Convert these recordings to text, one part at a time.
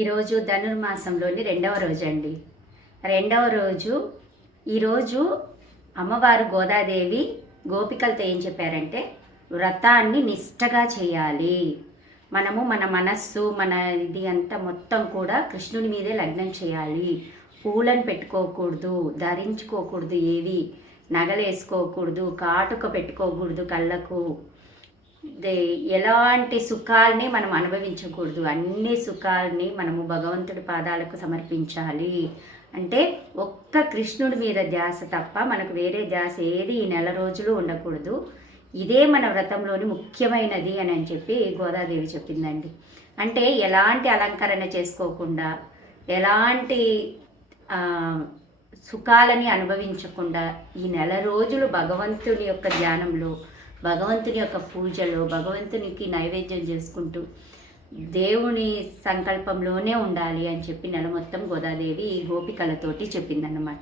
ఈరోజు ధనుర్మాసంలోని రెండవ రోజు అండి రెండవ రోజు ఈరోజు అమ్మవారు గోదాదేవి గోపికలతో ఏం చెప్పారంటే వ్రతాన్ని నిష్టగా చేయాలి. మనము మన మనస్సు మన ఇది అంతా మొత్తం కూడా కృష్ణుని మీదే లగ్నం చేయాలి. పూలను పెట్టుకోకూడదు ధరించుకోకూడదు ఏవి నగలు వేసుకోకూడదు కాటుక పెట్టుకోకూడదు కళ్ళకు. ఎలాంటి సుఖాల్ని మనం అనుభవించకూడదు. అన్ని సుఖాల్ని మనము భగవంతుడి పాదాలకు సమర్పించాలి. అంటే ఒక్క కృష్ణుడి మీద ధ్యాస తప్ప మనకు వేరే ధ్యాస ఏది ఈ నెల రోజులు ఉండకూడదు. ఇదే మన వ్రతంలోని ముఖ్యమైనది అని అని చెప్పి గోదాదేవి చెప్పిందండి. అంటే ఎలాంటి అలంకరణ చేసుకోకుండా ఎలాంటి సుఖాలని అనుభవించకుండా ఈ నెల రోజులు భగవంతుని యొక్క ధ్యానంలో భగవంతుని యొక్క పూజలో భగవంతునికి నైవేద్యం చేసుకుంటూ దేవుని సంకల్పంలోనే ఉండాలి అని చెప్పి నెల మొత్తం గోదాదేవి ఈ గోపికలతోటి చెప్పిందన్నమాట.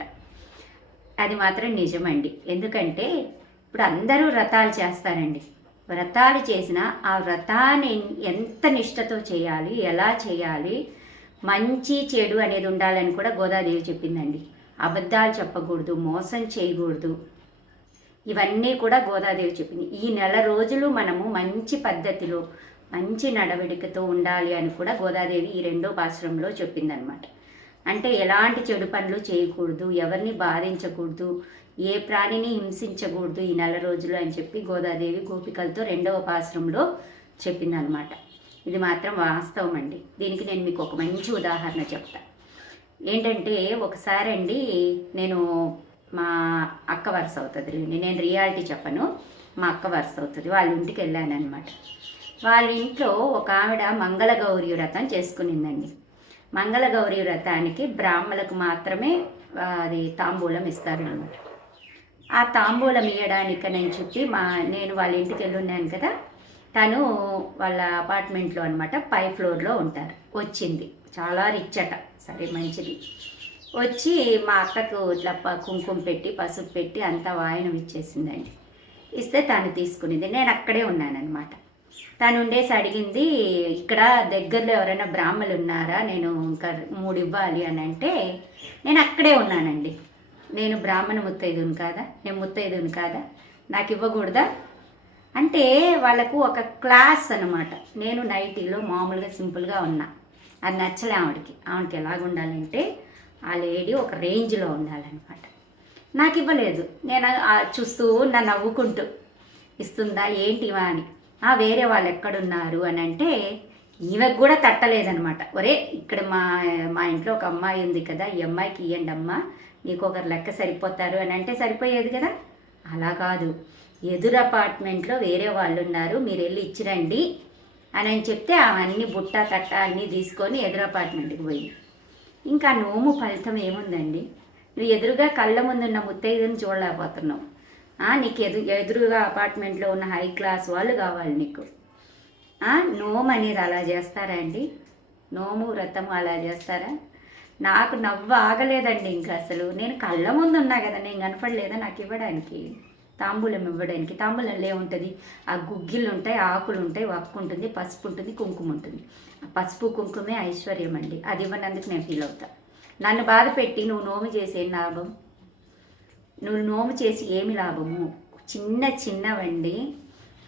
అది మాత్రం నిజమండి. ఎందుకంటే ఇప్పుడు అందరూ వ్రతాలు చేస్తారండి. వ్రతాలు చేసిన ఆ వ్రతాన్ని ఎంత నిష్టతో చేయాలి ఎలా చేయాలి మంచి చెడు అనేది ఉండాలని కూడా గోదాదేవి చెప్పిందండి. అబద్ధాలు చెప్పకూడదు మోసం చేయకూడదు. ఇవన్నీ కూడా గోదాదేవి చెప్పింది. ఈ నెల రోజులు మనము మంచి పద్ధతిలో మంచి నడవడికతో ఉండాలి అని కూడా గోదాదేవి ఈ రెండో పాశ్రంలో చెప్పిందనమాట అంటే ఎలాంటి చెడు పనులు చేయకూడదు ఎవరిని బాధించకూడదు ఏ ప్రాణిని హింసించకూడదు ఈ నెల రోజులు అని చెప్పి గోదాదేవి గోపికలతో రెండవ పాశ్రంలో చెప్పిందనమాట ఇది మాత్రం వాస్తవం అండి. దీనికి నేను మీకు ఒక మంచి ఉదాహరణ చెప్తా. ఏంటంటే ఒకసారి అండి నేను మా అక్క వరుస అవుతుంది. నేను రియాలిటీ చెప్పను. మా అక్క వరుస అవుతుంది. వాళ్ళ ఇంటికి వెళ్ళాను అనమాట వాళ్ళ ఇంట్లో ఒక ఆవిడ మంగళగౌరి వ్రతం చేసుకునిందండి. మంగళగౌరి వ్రతానికి బ్రాహ్మలకు మాత్రమే అది తాంబూలం ఇస్తారు అనమాట ఆ తాంబూలం ఇవ్వడానికని చెప్పి మా నేను వాళ్ళ ఇంటికి వెళ్ళి ఉన్నాను కదా తను వాళ్ళ అపార్ట్మెంట్లో అనమాట పై ఫ్లోర్లో ఉంటారు. వచ్చింది. చాలా రిచ్ అట. సరే మంచిది. వచ్చి మా అక్కకు ఇట్లా కుంకుమ పెట్టి పసుపు పెట్టి అంతా వాయనం ఇచ్చేసిందండి. ఇస్తే తను తీసుకునింది. నేను అక్కడే ఉన్నానన్నమాట. తను ఉండేసి అడిగింది ఇక్కడ దగ్గరలో ఎవరైనా బ్రాహ్మలు ఉన్నారా? నేను ఇంకా మూడు ఇవ్వాలి అని అంటే నేను అక్కడే ఉన్నానండి. నేను బ్రాహ్మణ ముత్తైదుని కాదా? నేను ముత్తైదుని కాదా? నాకు ఇవ్వకూడదా? అంటే వాళ్ళకు ఒక క్లాస్ అనమాట నేను నైటీలో మామూలుగా సింపుల్గా ఉన్నా. అది నచ్చలే ఆవిడకి. ఆవిడకి ఎలాగ ఉండాలంటే ఆ లేడీ ఒక రేంజ్లో ఉండాలన్నమాట. నాకు ఇవ్వలేదు నేను చూస్తూ నా నవ్వుకుంటూ ఇస్తుందా? ఏంటివా అని. ఆ వేరే వాళ్ళు ఎక్కడున్నారు అని అంటే ఈమెకు కూడా తట్టలేదనమాట ఒరే ఇక్కడ మా మా ఇంట్లో ఒక అమ్మాయి ఉంది కదా ఈ అమ్మాయికి ఇవ్వండి అమ్మా. నీకు ఒకరు లెక్క సరిపోతారు అని అంటే సరిపోయేది కదా? అలా కాదు. ఎదురు అపార్ట్మెంట్లో వేరే వాళ్ళు ఉన్నారు. మీరు వెళ్ళి ఇచ్చిరండి అని అని చెప్తే అవన్నీ బుట్ట తట్ట అన్నీ తీసుకొని ఎదురు అపార్ట్మెంట్కి పోయింది. ఇంకా నోము ఫలితం ఏముందండి? నువ్వు ఎదురుగా కళ్ళ ముందున్న ముత్తైదుని చూడలేకపోతున్నావు. నీకు ఎదు ఎదురుగా అపార్ట్మెంట్లో ఉన్న హై క్లాస్ వాళ్ళు కావాలి నీకు. నోము అనేది అలా చేస్తారా అండి? నోము వ్రతము అలా చేస్తారా? నాకు నవ్వు ఆగలేదండి ఇంకా అసలు. నేను కళ్ళ ముందు ఉన్నా కదా నేను కనపడలేదా నాకు ఇవ్వడానికి? తాంబూలం ఇవ్వడానికి. తాంబూలంలో ఏముంటుంది ఆ గుగ్గిళ్ళు ఉంటాయి ఆకులు ఉంటాయి వక్కు ఉంటుంది పసుపు ఉంటుంది కుంకుమ ఉంటుంది. ఆ పసుపు కుంకుమే ఐశ్వర్యం అండి. అది ఇవ్వనందుకు నేను ఫీల్ అవుతా. నన్ను బాధ పెట్టి నువ్వు నోము చేసే లాభం? నువ్వు నోము చేసి ఏమి లాభము? చిన్న చిన్నవండి.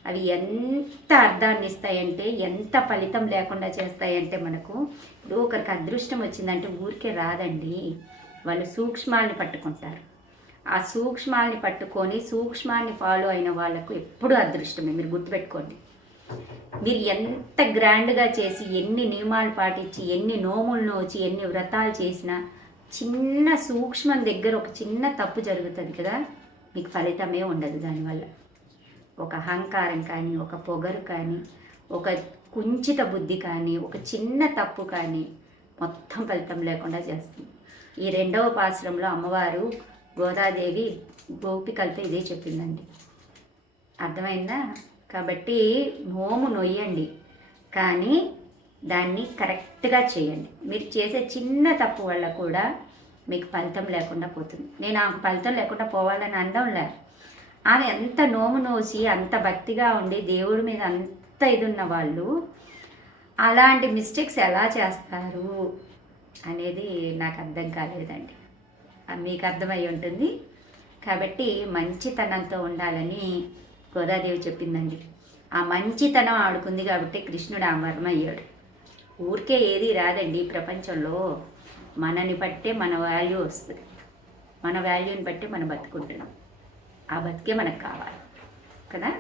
అవి ఎంత అర్థాన్ని ఇస్తాయంటే ఎంత ఫలితం లేకుండా చేస్తాయంటే మనకు ఇప్పుడు ఒకరికి అదృష్టం వచ్చిందంటే ఊరికే రాదండి. వాళ్ళు సూక్ష్మాలను పట్టుకుంటారు. ఆ సూక్ష్మాల్ని పట్టుకొని సూక్ష్మాన్ని ఫాలో అయిన వాళ్ళకు ఎప్పుడూ అదృష్టమే. మీరు గుర్తుపెట్టుకోండి. మీరు ఎంత గ్రాండ్గా చేసి ఎన్ని నియమాలు పాటించి ఎన్ని నోములు నోచి ఎన్ని వ్రతాలు చేసినా చిన్న సూక్ష్మం దగ్గర ఒక చిన్న తప్పు జరుగుతుంది కదా మీకు ఫలితమే ఉండదు దానివల్ల. ఒక అహంకారం కానీ ఒక పొగరు కానీ ఒక కుంచిత బుద్ధి కానీ ఒక చిన్న తప్పు కానీ మొత్తం ఫలితం లేకుండా చేస్తుంది. ఈ రెండవ పాశ్రంలో అమ్మవారు గోదాదేవి గోపికలతో ఇదే చెప్పిందండి. అర్థమైందా? కాబట్టి నోము నొయ్యండి కానీ దాన్ని కరెక్ట్గా చేయండి. మీరు చేసే చిన్న తప్పు వల్ల కూడా మీకు ఫలితం లేకుండా పోతుంది. నేను ఆమెకు ఫలితం లేకుండా పోవాలని అనడంలే ఆమె ఎంత నోము నోసి అంత భక్తిగా ఉండి దేవుడి మీద అంత ఇది ఉన్న వాళ్ళు అలాంటి మిస్టేక్స్ ఎలా చేస్తారు అనేది నాకు అర్థం కాలేదండి. మీకు అర్థమై ఉంటుంది. కాబట్టి మంచితనంతో ఉండాలని గోదాదేవి చెప్పిందండి. ఆ మంచితనం ఆడుకుంది కాబట్టి కృష్ణుడు ఆ అయ్యాడు ఊరికే ఏది రాదండి ప్రపంచంలో. మనని బట్టే మన వాల్యూ వస్తుంది. మన వాల్యూని బట్టి మనం బతుకుంటున్నాం. ఆ బతికే మనకు కావాలి. కదా?